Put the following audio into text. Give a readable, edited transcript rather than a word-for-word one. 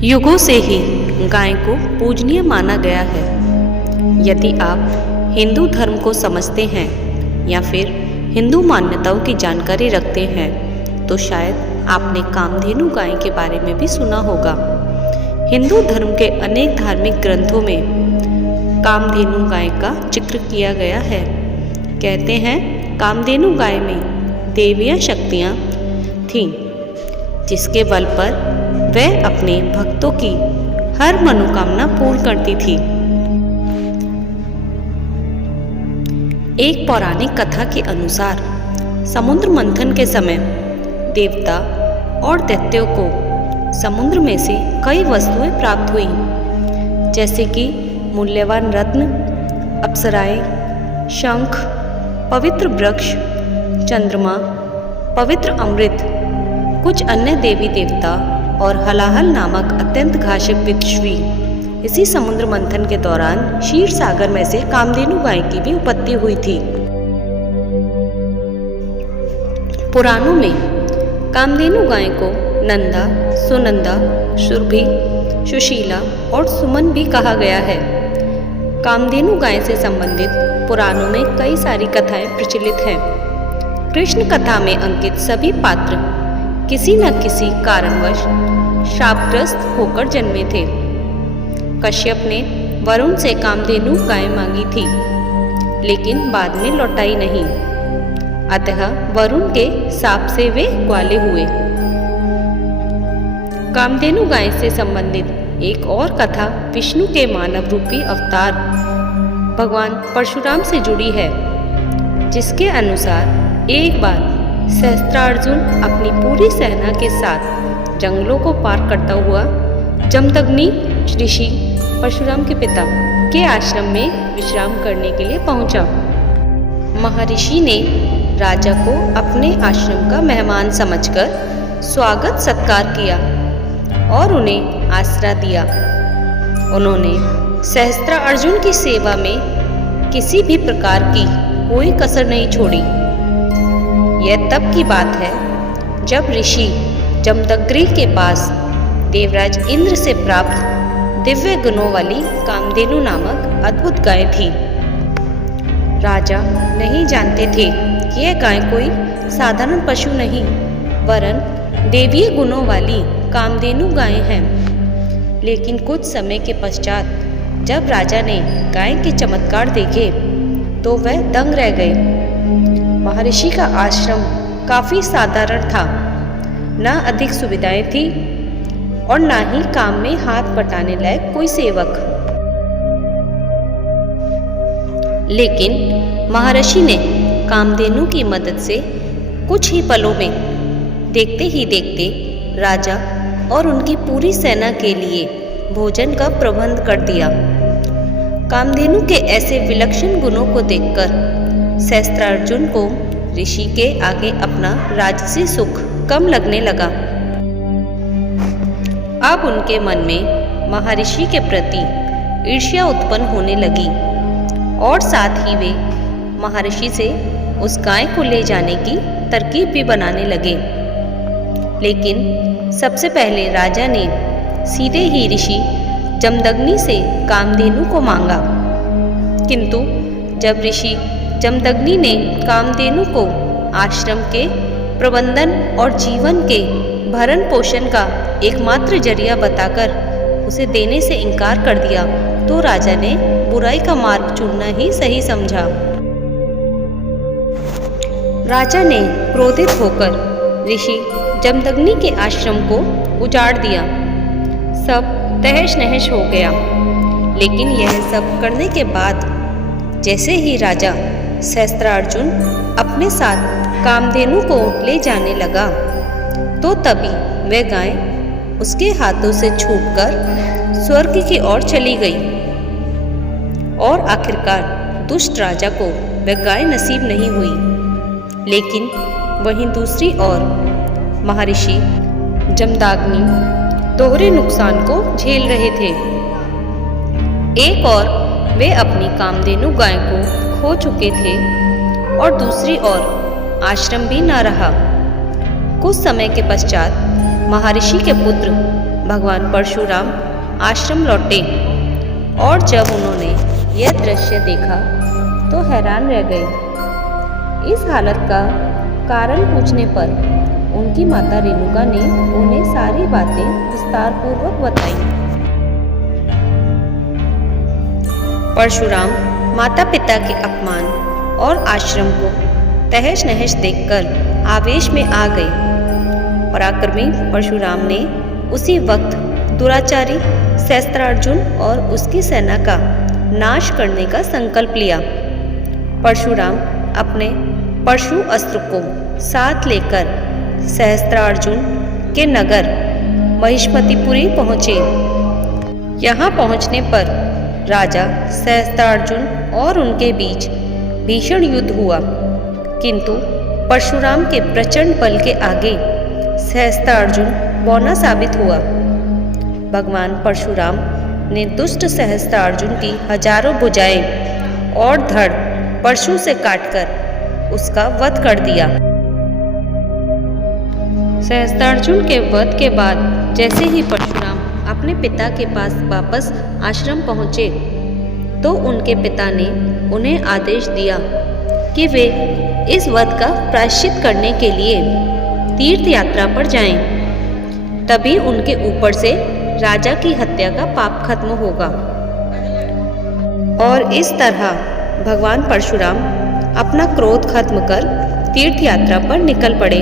युगों से ही गाय को पूजनीय माना गया है। यदि आप हिंदू धर्म को समझते हैं या फिर हिंदू मान्यताओं की जानकारी रखते हैं तो शायद आपने कामधेनु गाय के बारे में भी सुना होगा। हिंदू धर्म के अनेक धार्मिक ग्रंथों में कामधेनु गाय का जिक्र किया गया है। कहते हैं कामधेनु गाय में देवीय शक्तियाँ थीं, जिसके बल पर वह अपने भक्तों की हर मनोकामना पूर्ण करती थी। एक पौराणिक कथा के अनुसार समुद्र मंथन के समय देवता और दैत्यों को समुद्र में से कई वस्तुएं प्राप्त हुईं, जैसे कि मूल्यवान रत्न, अप्सराएं, शंख, पवित्र वृक्ष, चंद्रमा, पवित्र अमृत, कुछ अन्य देवी देवता और हलाहल नामक अत्यंत घातक विषवी। इसी समुद्र मंथन के दौरान क्षीर सागर में से कामधेनु गाय की भी उत्पत्ति हुई थी। पुराणों में कामधेनु गाय को नंदा, सुनंदा, सुरभि, सुशीला और सुमन भी कहा गया है। कामधेनु गाय से संबंधित पुराणों में कई सारी कथाएं प्रचलित हैं। कृष्ण कथा में अंकित सभी पात्र किसी न किसी कारणवश शापग्रस्त होकर जन्मे थे। कश्यप ने वरुण से कामधेनु गाय मांगी थी, लेकिन बाद में लौटाई नहीं। अतः वरुण के शाप से वे ग्वाले हुए। कामधेनु गाय से संबंधित एक और कथा विष्णु के मानव रूपी अवतार भगवान परशुराम से जुड़ी है, जिसके अनुसार एक बार सहस्त्रार्जुन अपनी पूरी सेना के साथ जंगलों को पार करता हुआ जमदग्नि ऋषि परशुराम के पिता के आश्रम में विश्राम करने के लिए पहुंचा। महर्षि ने राजा को अपने आश्रम का मेहमान समझकर स्वागत सत्कार किया और उन्हें आसरा दिया। उन्होंने सहस्त्रार्जुन की सेवा में किसी भी प्रकार की कोई कसर नहीं छोड़ी। यह तब की बात है जब ऋषि जमदग्नि के पास देवराज इंद्र से प्राप्त दिव्य गुणों वाली कामधेनु नामक अद्भुत गाय थी। राजा नहीं जानते थे कि यह गाय कोई साधारण पशु नहीं, वरन देवीय गुणों वाली कामधेनु गाय है। लेकिन कुछ समय के पश्चात जब राजा ने गाय के चमत्कार देखे तो वह दंग रह गए। महर्षि का आश्रम काफी साधारण था, न अधिक सुविधाएं थी और न ही काम में हाथ बटाने लायक कोई सेवक। लेकिन महर्षि ने कामधेनु की मदद से कुछ ही पलों में, देखते ही देखते, राजा और उनकी पूरी सेना के लिए भोजन का प्रबंध कर दिया। कामधेनु के ऐसे विलक्षण गुणों को देखकर सहस्त्रार्जुन को ऋषि के आगे अपना राजसी सुख कम लगने लगा। अब उनके मन में महर्षि के प्रति ईर्ष्या उत्पन्न होने लगी और साथ ही वे महर्षि से उस गाय को ले जाने की तरकीब भी बनाने लगे। लेकिन सबसे पहले राजा ने सीधे ही ऋषि जमदग्नि से कामधेनु को मांगा, किंतु जब ऋषि जमदग्नि ने कामधेनु को आश्रम के प्रबंधन और जीवन के भरण पोषण का एकमात्र जरिया बताकर उसे देने से इनकार कर दिया तो राजा ने बुराई का मार्ग चुनना ही सही समझा। राजा ने क्रोधित होकर ऋषि जमदग्नि के आश्रम को उजाड़ दिया। सब तहस नहस हो गया। लेकिन यह सब करने के बाद जैसे ही राजा सहस्त्रार्जुन अपने साथ कामधेनु को ले जाने लगा तो तभी वह गाय उसके हाथों से छूटकर स्वर्ग की ओर चली गई और आखिरकार दुष्ट राजा को वह गाय नसीब नहीं हुई। लेकिन वहीं दूसरी ओर महर्षि जमदग्नि दोहरे नुकसान को झेल रहे थे। एक और वे अपनी कामधेनु गाय को खो चुके थे और दूसरी ओर आश्रम भी न रहा। कुछ समय के पश्चात महर्षि के पुत्र भगवान परशुराम आश्रम लौटे और जब उन्होंने यह दृश्य देखा तो हैरान रह गए। इस हालत का कारण पूछने पर उनकी माता रेणुका ने उन्हें सारी बातें विस्तारपूर्वक बताई। परशुराम माता पिता के अपमान और आश्रम को तहस नहस देखकर आवेश में आ गए। पराक्रमी परशुराम ने उसी वक्त दुराचारी सहस्त्रार्जुन और उसकी सेना का नाश करने का संकल्प लिया। परशुराम अपने परशु अस्त्र को साथ लेकर सहस्त्रार्जुन के नगर महिष्मतिपुरी पहुँचे। यहाँ पहुँचने पर राजा सहस्त्रार्जुन और उनके बीच भीषण युद्ध हुआ, किंतु परशुराम के प्रचंड बल के आगे सहस्त्रार्जुन बौना साबित हुआ। भगवान परशुराम ने दुष्ट सहस्त्रार्जुन की हजारों भुजाएं और धड़ परशु से काटकर उसका वध कर दिया। सहस्त्रार्जुन के वध के बाद जैसे ही परशुराम अपने पिता के पास वापस आश्रम पहुँचे तो उनके पिता ने उन्हें आदेश दिया कि वे इस वध का प्रायश्चित करने के लिए तीर्थ यात्रा पर जाएं। तभी उनके ऊपर से राजा की हत्या का पाप खत्म होगा। और इस तरह भगवान परशुराम अपना क्रोध खत्म कर तीर्थ यात्रा पर निकल पड़े।